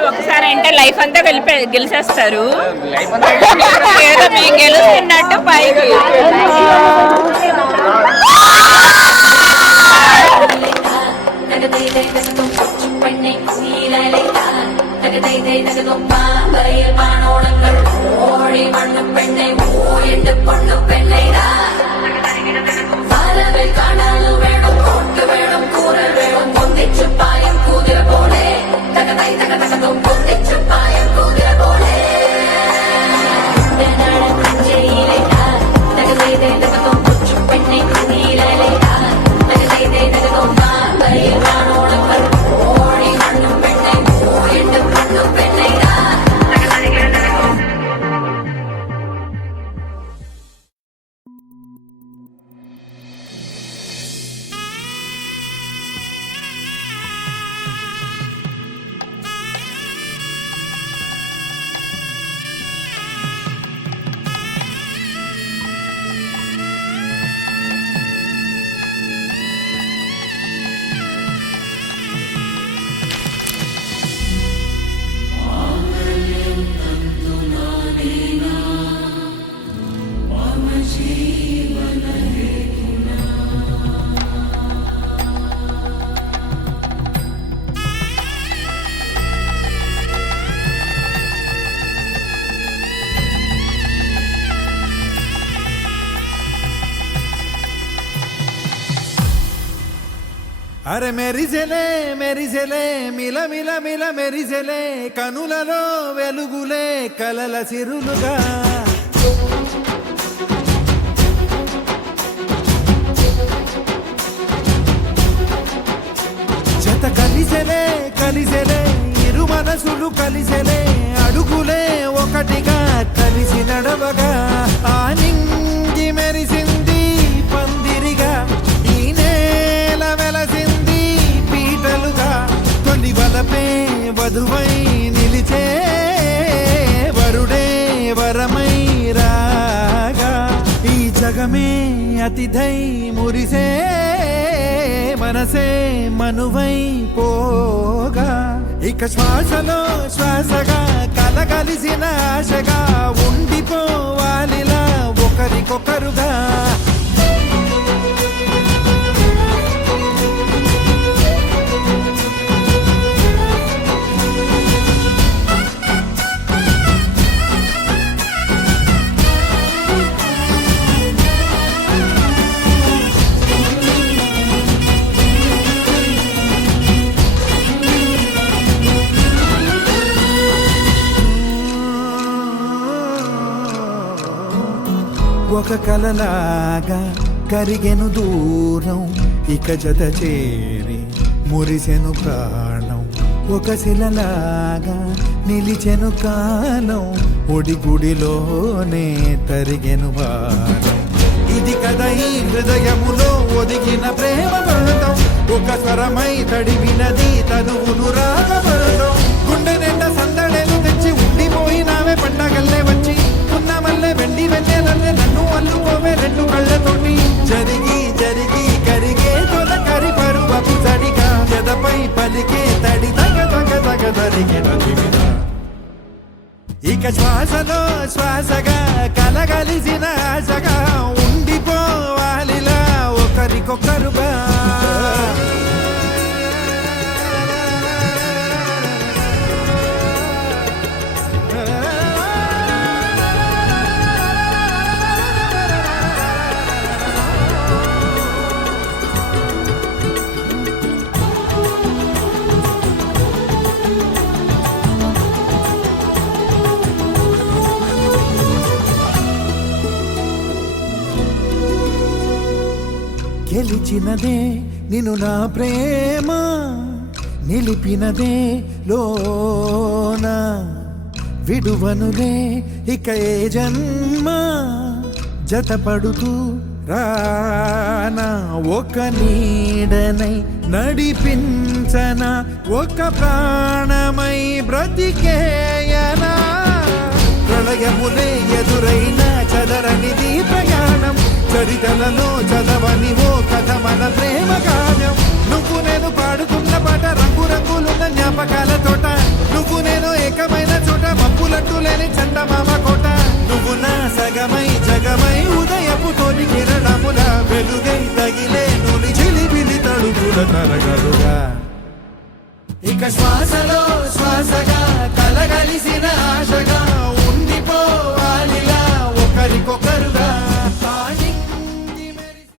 ఒక్కసారి అంటే లైఫ్ అంతా గెలిచేస్తారు. ఏదో మేము గెలుస్తున్నట్టు పైకి అరే మెరిసెలే మెరిసెలే మిల మిల మిల మెరిసెలే కనులలో వెలుగులే కలల సిరులుగా జత కలిసెలే కలిసెలే ఇరు మనసులు కలిసెలే అడుగులే ఒకటిగా కలిసి నడవగా ఆ నింగి మెరిసింది పందిరిగా ఈ నేల వెలసింది పీటలుగా తొలి వలపే వధువై నిలిచే వరుడే వరమై రాగా ఈ జగమే అతిథై మురిసే మనసే మనువై పోగా ఇక శ్వాసలో శ్వాసగా కలగలిసిన ఆశగా ఉండిపోవాలిలా ఒకరికొకరుగా ఒక కలలాగా కరిగెను దూరం ఇక జత చేరి మురిసెను ప్రాణం ఒక శిలలాగా నిలిచెను కాలం ఒడిగుడిలోనే తరిగెను వారం ఇది కదా ఈ హృదయములో ఒదిగిన ప్రేమ బంధం ఒక స్వరమై తడివినది తనువును రాగబంధం గుండె నిండా సందడేలు తెచ్చి ఉండిపోయినావే పండగల్లే వచ్చి ఉన్న మల్లె వెండి వెన్నెలల్లే నన్ను అల్లుకోవే రెండు కళ్ళతోటి జరిగి జరిగి కరిగే తొలకరి పరువపు తడిగా ఎదపై పలికే తడి తగ తగ తగ తరిగిన దివిన ఇక శ్వాసలో శ్వాసగా కలగలిసిన ఆశగా ఉండిపోవాలిలా ఒకరికొకరుగా గెలిచినదే నిన్ను నా ప్రేమ నిలిపినదే లోన విడువనులే ఇక ఏ జన్మ జతపడుతూ రానా ఒక నీడనై నడిపించన ఒక ప్రాణమై బ్రతికేయనా ప్రళయములే ఎదురైన చదరనిది ప్రయాణం చరితలలో చదవని ఓ కథ మన ప్రేమ గానం నువ్వు నేను పాడుతున్న పాట రంగు రంగులు ఏకమైన చోట మబ్బులట్టు లేని చందమామ కోట నువ్వు నా సగమై జగమై ఉదయపు తోని కిరణముల వెలుగై తగిలే నులి చిలిబిలి తడుపుల తరగలుగా ఇక శ్వాసలో శ్వాసగా